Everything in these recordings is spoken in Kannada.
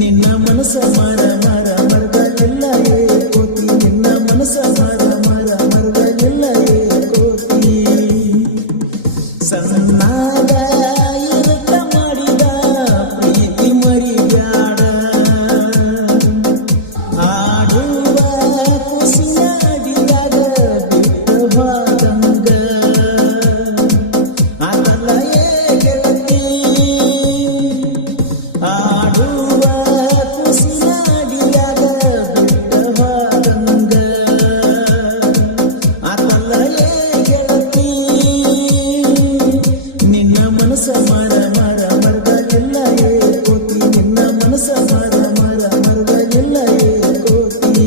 ನಿನ್ನ ಮನಸ ಮರ ಮರ ಮರದಲ್ಲ ಕೋತಿ ನಿನ್ನ ಮನಸ ಮರ ಮರ ಮರದಲ್ಲ ಕೋತಿ ಸಣ್ಣಾದ ಇರಕ ಮಾಡಿದ ಪ್ರೀತಿ ಮರಿಬ್ಯಾಡ ಆಡುವ ಕುಸಿನ ಅಡಿಯಾಗ ಬಿಟ್ಟು ಹೋದಂಗ ಅದಲ್ಲ ಗೆಳತಿ ಆಡುವ ಕುಸಿನ ಅಡಿಯಾಗ ಬಿಟ್ಟು ಹೋದಂಗ ಅದಲ್ಲ ಗೆಳತಿ ನಿನ್ನ ಮನಸ ಮರ ಮರ ಮರದಲ್ಲ ಕೋತಿ ನಿನ್ನ ಮನಸ ಮರ ಮರ ಮರದಲ್ಲ ಕೋತಿ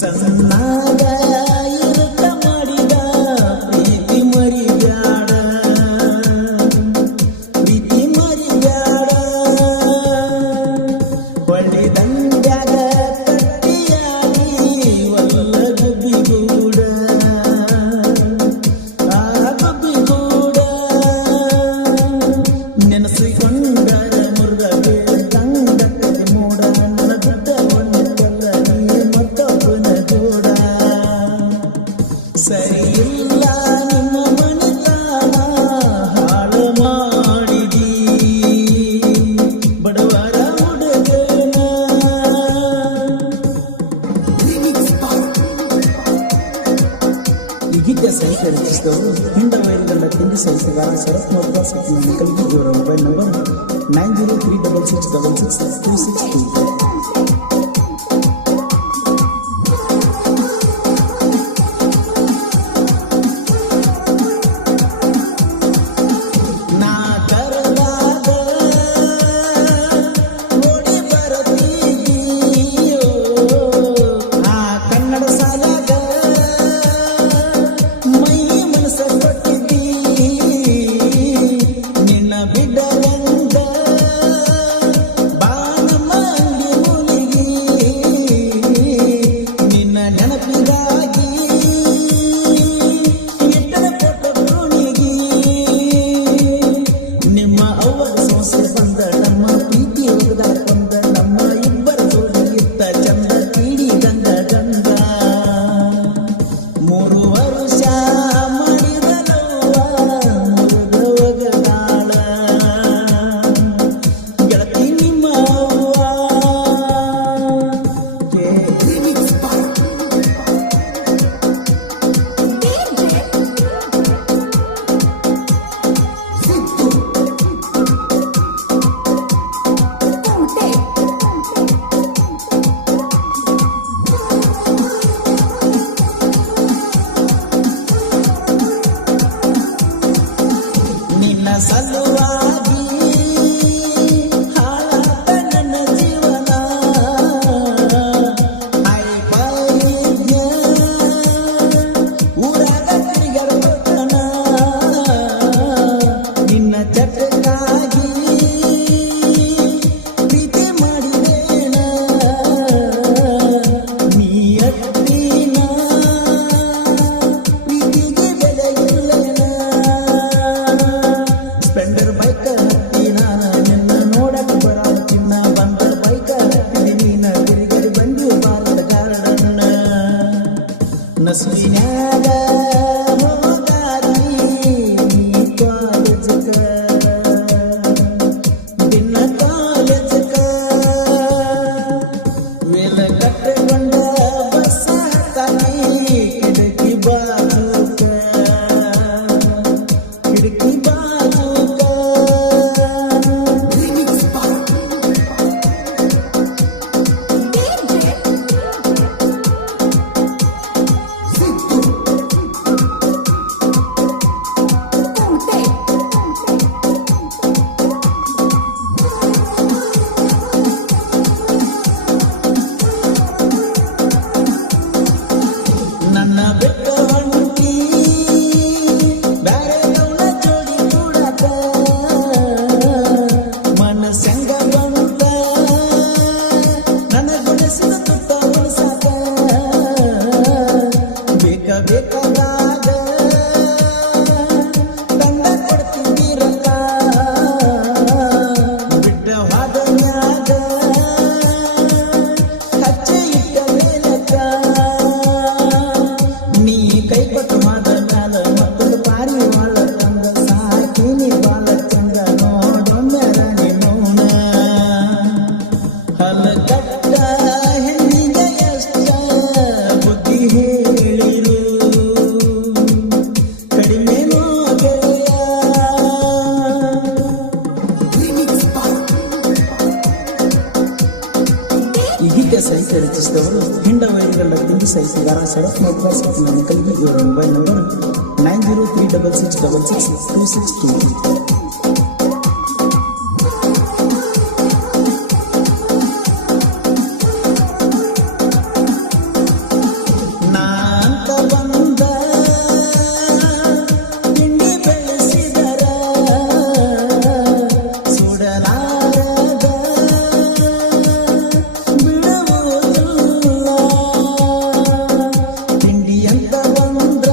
ಸಣ್ಣಾದ ಇರಕ ಮಾಡಿದ ಪ್ರೀತಿ ಮರಿಬ್ಯಾಡ ಪ್ರೀತಿ ಮರಿಬ್ಯಾಡ ಹೊಳ್ಳಿ ದಂಡ್ಯಾಗ ಕಟ್ಟಿಯಾಗಿ ಒಲ್ಲ ಗುಬ್ಬಿಗೂಡ ಆ ಗುಬ್ಬಿಗೂಡ ನೆನಸಿಕೊಂಡರ ಮುರುಗ ಬೇಡಂಗ ಕದಿ ಮೂಡ ನನ್ನ ಗುಡ್ಡ ಒಂದಲ್ಲ ನೀ ಮತ್ತೊಬ್ಬನ ಜೋಡ ಸರಿಯಿಲ್ಲ ನಿಮ್ಮ ಮನೆತನ ಹಾಳು ಮಾಡಿದಿ ಬಡವರ ಹುಡುಗನ ಈ ಗೀತೆ ಸಾಹಿತ್ಯ ರಚಿಸಿದವರು ಹಿಂಡ ವೈರಿಗಳ ತಿಂಡಿ ಸಲ್ಲಿಸಿಗಾರ ಶರತ್ ಮೋರ್ಗ ಸತ್ಯ ಕಲ್ಗಿ ಇವರ ಮೊಬೈಲ್ ನಂಬರ್ 9036666262. ನಾ ಕರೆದಾಗ ಓಡಿ ಬರತೀಯೋ ಆ ಕನ್ನಡ ಸಾಲಾಗ ಮೈ ಮನಸ ಕೊಟ್ಟಿದ್ದೀ ನಿನ್ನ ಬಿಡರಂಗ ಬಾನಮ್ಮ ಮನಸ್ಯಾಗ ಹಚ್ಚಿ ಇಟ್ಟ ಮೇಲಕ್ಕ ನೀ ಕೈ ಕೊಟ್ಟು ಮಾದ ಮ್ಯಾಲ ಮತ್ತೊಂದು ಪಾರಿ ಬಾಳ ತಂದ ಸಾಕಿನಿ ಬಾಳ ಚಂದ ನೋಡೊಮ್ಮೆ ರಾಣಿ ನೋಣ ಹಲಕಟ್ಟ ಹೆಣ್ಣಿಗೆ ಎಷ್ಟ ಬುದ್ಧಿ ಹೇಳಿರು ಕಡಿಮೆ ಗೆಳೆಯ. ಈ ಗೀತೆ ಸಾಹಿತ್ಯ ರಚಿಸಿದವರು ಹಿಂಡ ವೈರಿಗಳ ತಿಂಡಿ ಸಾಹಿತ್ಯಗಾರ ಶರತ್ ಮಧ್ವಾರ್ ಸತ್ಯನಾರಾಯಣ ಕಲ್ಗಿ. ಇವರ ಮೊಬೈಲ್ ನಂಬರ್ 9036662662. ನಾಂತ ಬಂದ ತಿಂಡಿ ಬೆಳೆಸಿದರ ಸುಡಲಾರದ ಬಿಡುವುದಿಲ್ಲ ತಿಂಡಿ ಅಂತ ಬಂದ್ರ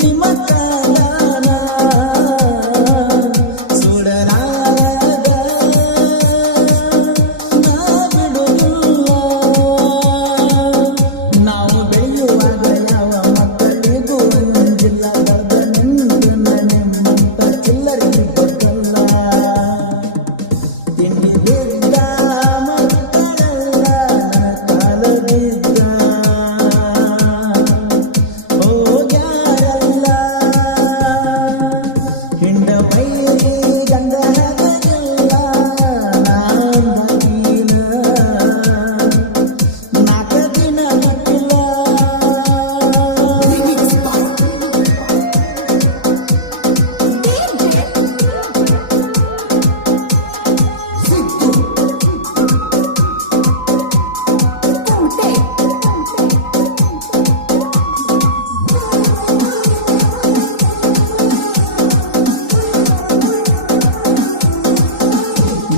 ನಿಮ್ಮ ಕಾಲನ ಸುಡಲಾರದ ನಾ ಬಿಡುವುದಿಲ್ಲ. ನಾವು ಬೆಳೆಯುವಾಗ ಯಾವ ಮಕ್ಕಳಿಗೂ ಒಂದಿಲ್ಲ ಬರೆದ ನಿಂದು ನನೆಂಬಂತ ಚಿಲ್ಲರಿಗೆ ಗೊತ್ತಲ್ಲ ತಿಂಡಿ ಬಿದ್ದ ಮಕ್ಕಳೆಲ್ಲ ನನ್ನ ಕಾಲ ಬಿದ್ದ ಹೋಗ್ಯಾರಲ್ಲ ಹಿಂಡ ವೈರಿ ಗಂಡ ಹಗಲಿಲ್ಲ ನಾಂದೀನ ನಾಲ್ಕ ದಿನ ಮಟ್ಟಿಲ್ಲ.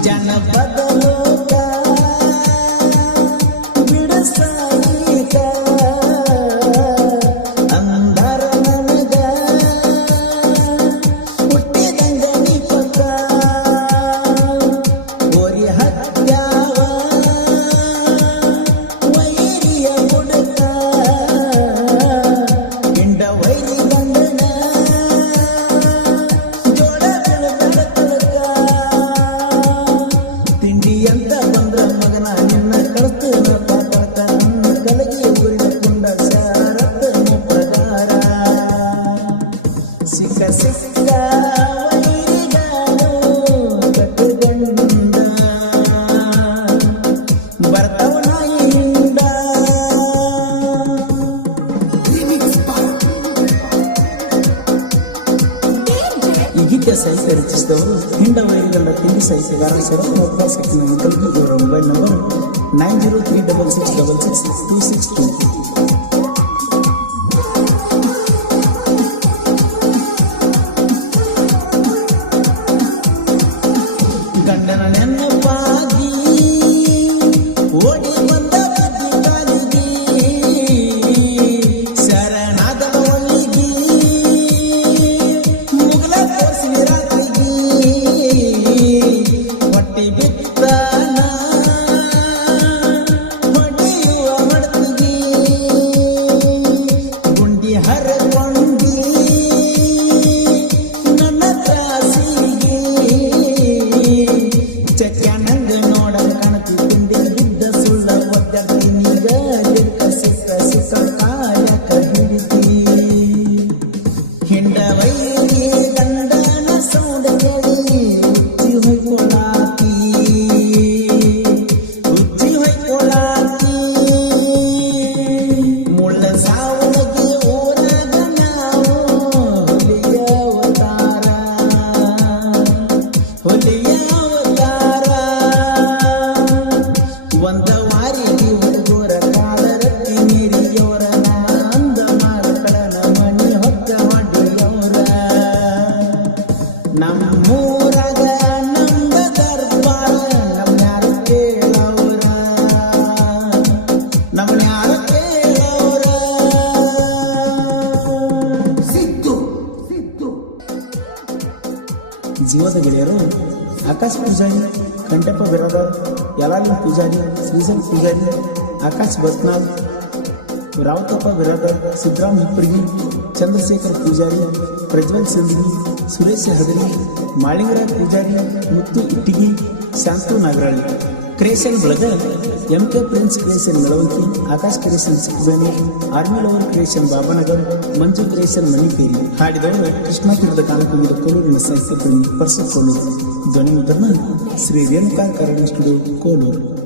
ಜನಪದ ಲೋಕ ಬಿಡಸಾಯಿಕ ಅಂದರ ನನಗ ಹುಟ್ಟಿದಂಗ ದೀಪಕ ಓರಿ ಹತ್ಯಾವ ವೈರಿಯ ಬುಡಕ ಹಿಂಡ ವೈರಿ ಗಂಡನ ಜೋಡ ಬೆಳಕ ತಿಂಡಿ ಅಂತ ಬಂದ್ರ ಮಗನ ನಿನ್ನ ಕಳ್ತನ ಪಾಪಕ ನನ್ನ ಕಲಗಿ ಊರಿನ ಕುಂಡ ಶಾರತ್ತ ಪ್ರಕಾರ ಸಿಕ್ಕ ಸಿಕ್ಕ ವೈರಿಗಾನು ಕಟ್ಟುಗಂಡ ಬರ್ತಾವ ನಾಯಿಂದ. ಈ ಗೀತೆ ಸಾಹಿತ್ಯ ರಚಿಸಿದವರು ಹಿಂಡ ವೈರಿಗಳ ತಿಂಡಿ ಸಾಹಿತ್ಯಗಾರ ಶರತ್ ಮಧ್ವಾರ್ ಸತ್ಯನಾರಾಯಣ ಕಲ್ಗಿ. ಇವರ ಮೊಬೈಲ್ ನಂಬರ್ 9036662662. ಗಂಡನ ನೆನಪಾಗಿ ಓಡಿ ಬಂದ ಬುದ್ಧಿ ಕಾಲಿಗೆ ಶರಣಾದ ಒಳಗಿ ಮುಗಲ ತೋರಿಸಿ ರಾತ್ರಿಗೆ ಹೊಟ್ಟಿ ಬಿತ್ತನ ಹೊಡೆಯುವ ಮಡತಿಗೆ आकाश पुजारी, कंटप्पा बिरादार, यलालिन पुजारी, श्रीजल पुजारी, आकाश बत्नाल, रावतप्पा बिरादार, सिद्धराम हिप्परगी, चंद्रशेखर पुजारी, प्रज्वल सिंदगी, सुरेश हदरी, माळिंगराज पुजारी, मुत्तु इट्टिगी, शांतु नागराळी. क्रिएशन ಬಳಗ MK prince creation Melavanki, Akash creation ಸಿಕ್ಬೇನೆ, army lover creation Babanagar, Manju creation Manikeri. ಹಾಡಿದವರು ಕೃಷ್ಣಾ ತೀರದ ಕಾಲಕವಿದ ಕೋಲೂರಿನ ಸಂಸ್ಥೆ ಪರ್ಸು ಕೋಲೂರು. ಧ್ವನಿ ಮುದ್ರಣ ಶ್ರೀ ರೇಣುಕಾ ಕರಡಿ ಸ್ಟುಡಿಯೋ ಕೋಲೂರು.